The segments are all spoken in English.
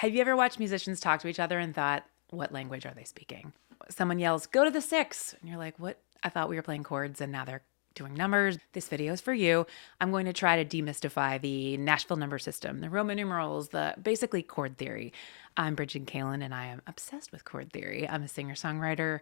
Have you ever watched musicians talk to each other and thought, what language are they speaking? Someone yells, go to the six. And you're like, what? I thought we were playing chords and now they're doing numbers. This video is for you. I'm going to try to demystify the Nashville Number System, the Roman numerals, the basically chord theory. I'm Brigid Kaelin and I am obsessed with chord theory. I'm a singer-songwriter,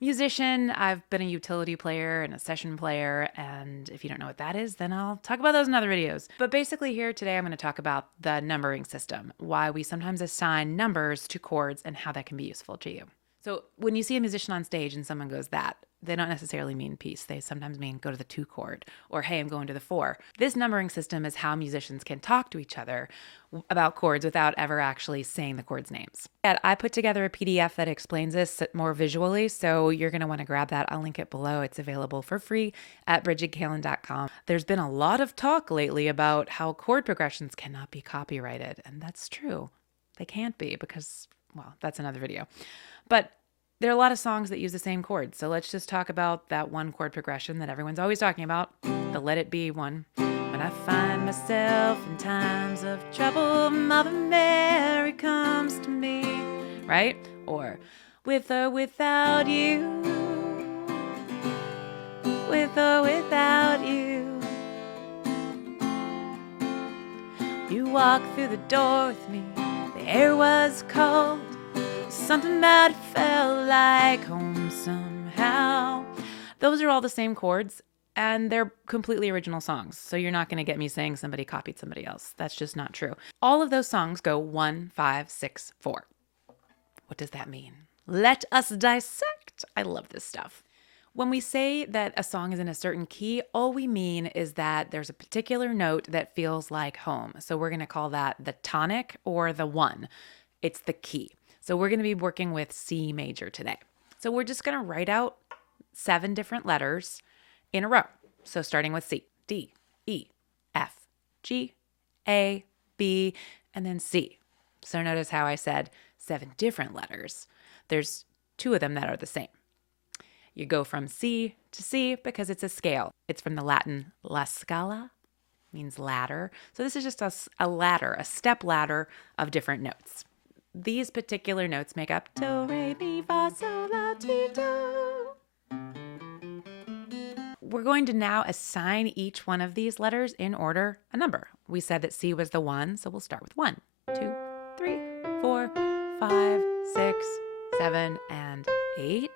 musician. I've been a utility player and a session player. And if you don't know what that is, then I'll talk about those in other videos. But basically here today, I'm going to talk about the numbering system, why we sometimes assign numbers to chords and how that can be useful to you. So when you see a musician on stage and someone goes that, they don't necessarily mean piece. They sometimes mean go to the 2 chord or, hey, I'm going to the 4. This numbering system is how musicians can talk to each other about chords without ever actually saying the chords' names. And I put together a PDF that explains this more visually, so you're going to want to grab that. I'll link it below. It's available for free at brigidkaelin.com. There's been a lot of talk lately about how chord progressions cannot be copyrighted, and that's true. They can't be because, well, that's another video. But there are a lot of songs that use the same chords. So let's just talk about that one chord progression that everyone's always talking about, the Let It Be one. When I find myself in times of trouble, Mother Mary comes to me, right? Or with or without you, with or without you. You walk through the door with me, the air was cold. Something about it felt like home somehow. Those are all the same chords, and they're completely original songs. So you're not going to get me saying somebody copied somebody else. That's just not true. All of those songs go 1, 5, 6, 4. What does that mean? Let us dissect. I love this stuff. When we say that a song is in a certain key, all we mean is that there's a particular note that feels like home. So we're going to call that the tonic or the 1. It's the key. So we're going to be working with C major today. So we're just going to write out 7 different letters in a row. So starting with C, D, E, F, G, A, B, and then C. So notice how I said 7 different letters. There's 2 of them that are the same. You go from C to C because it's a scale. It's from the Latin la scala, means ladder. So this is just a ladder, a step ladder of different notes. These particular notes make up do, re, mi, fa, sol, la, ti, do. We're going to now assign each one of these letters in order a number. We said that C was the 1, so we'll start with 1, 2, 3, 4, 5, 6, 7, and 8.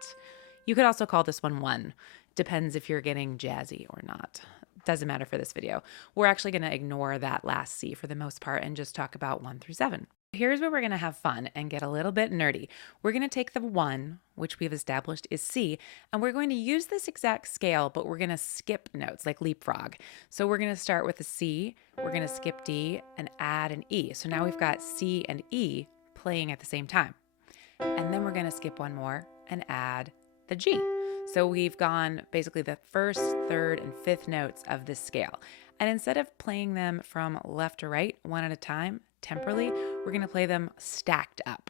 You could also call this one 1. Depends if you're getting jazzy or not. Doesn't matter for this video. We're actually going to ignore that last C for the most part and just talk about 1 through 7. Here's where we're going to have fun and get a little bit nerdy. We're going to take the 1, which we've established is C, and we're going to use this exact scale, but we're going to skip notes like leapfrog. So we're going to start with a C, we're going to skip D and add an E. So now we've got C and E playing at the same time. And then we're going to skip one more and add the G. So we've gone basically the 1st, 3rd, and 5th notes of this scale. And instead of playing them from left to right, one at a time, temporally, we're going to play them stacked up.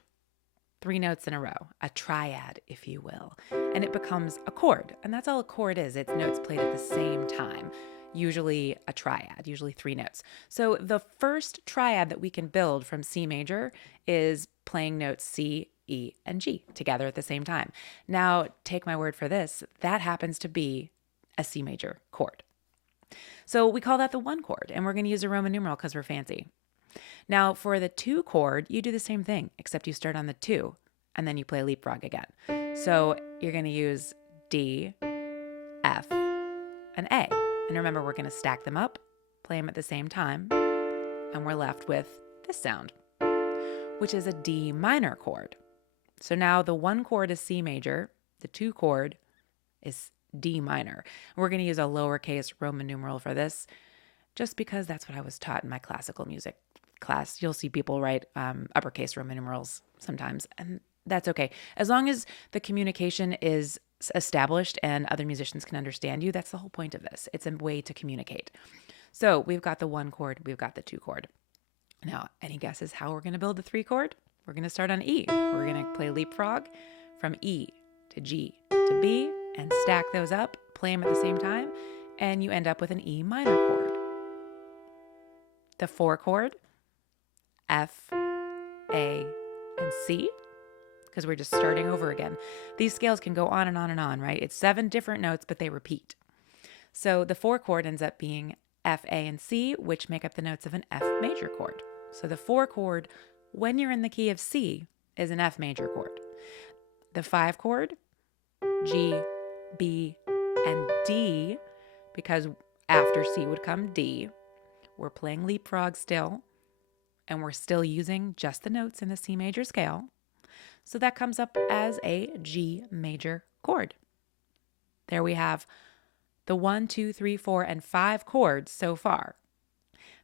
3 notes in a row, a triad, if you will. And it becomes a chord. And that's all a chord is. It's notes played at the same time. Usually a triad, usually 3 notes. So the first triad that we can build from C major is playing notes C, E, and G together at the same time. Now, take my word for this, that happens to be a C major chord. So we call that the 1 chord, and we're going to use a Roman numeral because we're fancy. Now, for the 2 chord, you do the same thing, except you start on the 2, and then you play leapfrog again. So you're going to use D, F, and A. And remember, we're going to stack them up, play them at the same time, and we're left with this sound, which is a D minor chord. So now the 1 chord is C major, the 2 chord is D minor. And we're going to use a lowercase Roman numeral for this, just because that's what I was taught in my classical music class. You'll see people write uppercase Roman numerals sometimes, and that's okay. As long as the communication is established and other musicians can understand you, that's the whole point of this. It's a way to communicate. So we've got the 1 chord, we've got the 2 chord. Now, any guesses how we're going to build the 3 chord? We're going to start on E. We're going to play leapfrog from E to G to B and stack those up, play them at the same time, and you end up with an E minor chord. The 4 chord, F, A, and C, because we're just starting over again. These scales can go on and on and on, right? It's 7 different notes, but they repeat. So the 4 chord ends up being F, A, and C, which make up the notes of an F major chord. So the 4 chord, when you're in the key of C, is an F major chord. The 5 chord, G, B, and D, because after C would come D. We're playing leapfrog still, and we're still using just the notes in the C major scale. So that comes up as a G major chord. There we have the 1, 2, 3, 4, and 5 chords so far.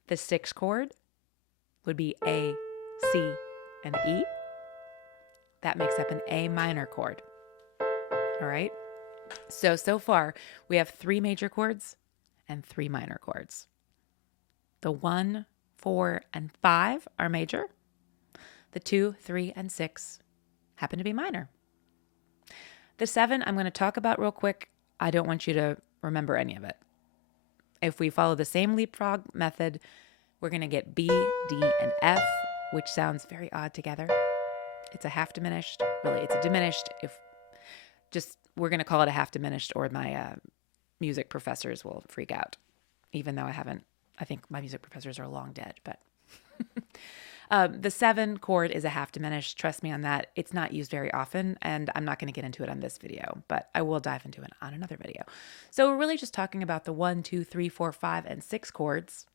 The 6 chord would be A, C, and E. That makes up an A minor chord. All right? So far, we have 3 major chords and 3 minor chords. The 1, 4, and 5 are major. The 2, 3, and 6 happen to be minor. The 7 I'm going to talk about real quick. I don't want you to remember any of it. If we follow the same leapfrog method, we're going to get B, D, and F, which sounds very odd together. It's a half diminished. Really, it's a diminished. We're going to call it a half diminished, or my music professors will freak out, even though I think my music professors are long dead, but the 7 chord is a half diminished. Trust me on that. It's not used very often, and I'm not going to get into it on this video, but I will dive into it on another video. So we're really just talking about the 1, 2, 3, 4, 5, and 6 chords.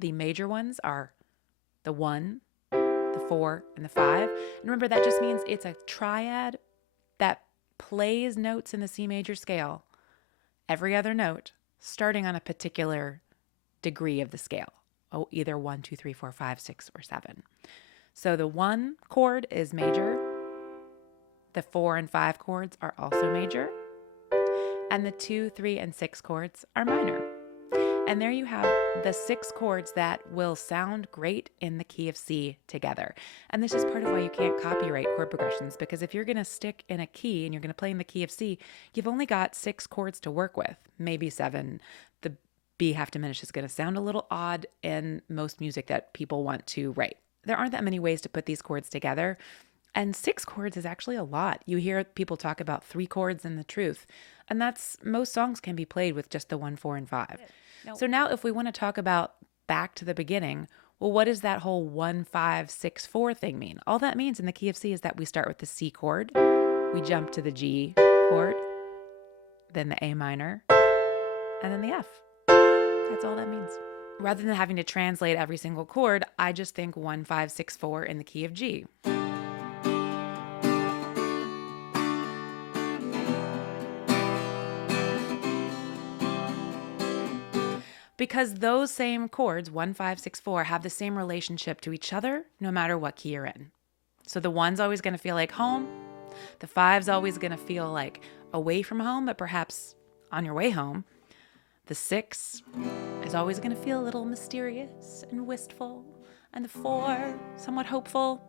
The major ones are the 1, the 4, and the 5. And remember, that just means it's a triad that plays notes in the C major scale, every other note, starting on a particular degree of the scale. Either 1, 2, 3, 4, 5, 6, or 7. So the 1 chord is major. The 4 and 5 chords are also major. And the 2, 3, and 6 chords are minor. And there you have the 6 chords that will sound great in the key of C together. And this is part of why you can't copyright chord progressions, because if you're going to stick in a key and you're going to play in the key of C, you've only got 6 chords to work with, maybe 7. The B half diminished is going to sound a little odd in most music that people want to write. There aren't that many ways to put these chords together, and 6 chords is actually a lot. You hear people talk about 3 chords and the truth, and most songs can be played with just the 1, 4, and 5. So now if we want to talk about back to the beginning, well, what does that whole 1, 5, 6, 4 thing mean? All that means in the key of C is that we start with the C chord, we jump to the G chord, then the A minor, and then the F. That's all that means. Rather than having to translate every single chord, I just think 1, 5, 6, 4 in the key of G. Because those same chords, 1, 5, 6, 4, have the same relationship to each other no matter what key you're in. So the 1's always going to feel like home. The 5's always going to feel like away from home, but perhaps on your way home. The 6 is always going to feel a little mysterious and wistful, and the 4 somewhat hopeful.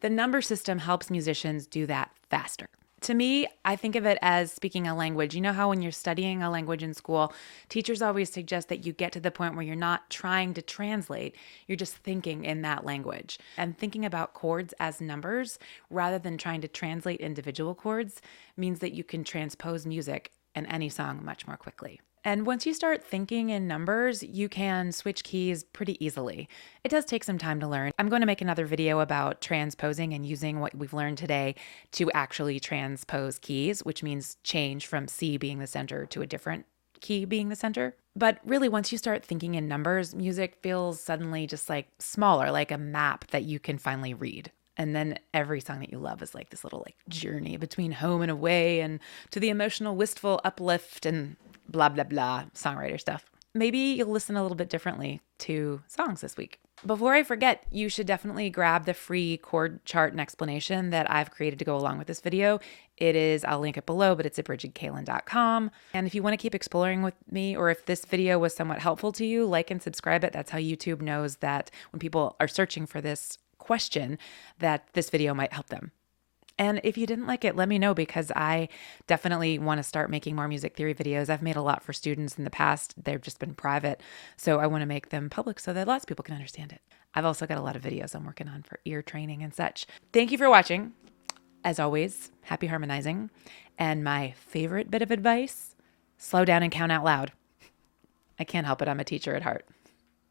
The number system helps musicians do that faster. To me, I think of it as speaking a language. You know how when you're studying a language in school, teachers always suggest that you get to the point where you're not trying to translate, you're just thinking in that language. And thinking about chords as numbers rather than trying to translate individual chords means that you can transpose music in any song much more quickly. And once you start thinking in numbers, you can switch keys pretty easily. It does take some time to learn. I'm going to make another video about transposing and using what we've learned today to actually transpose keys, which means change from C being the center to a different key being the center. But really, once you start thinking in numbers, music feels suddenly just like smaller, like a map that you can finally read. And then every song that you love is like this little journey between home and away and to the emotional, wistful uplift and blah, blah, blah, songwriter stuff. Maybe you'll listen a little bit differently to songs this week. Before I forget, you should definitely grab the free chord chart and explanation that I've created to go along with this video. I'll link it below, but it's at brigidkaelin.com. And if you want to keep exploring with me, or if this video was somewhat helpful to you, like and subscribe it. That's how YouTube knows that when people are searching for this question, that this video might help them. And if you didn't like it, let me know, because I definitely want to start making more music theory videos. I've made a lot for students in the past. They've just been private. So I want to make them public so that lots of people can understand it. I've also got a lot of videos I'm working on for ear training and such. Thank you for watching. As always, happy harmonizing. And my favorite bit of advice, slow down and count out loud. I can't help it. I'm a teacher at heart.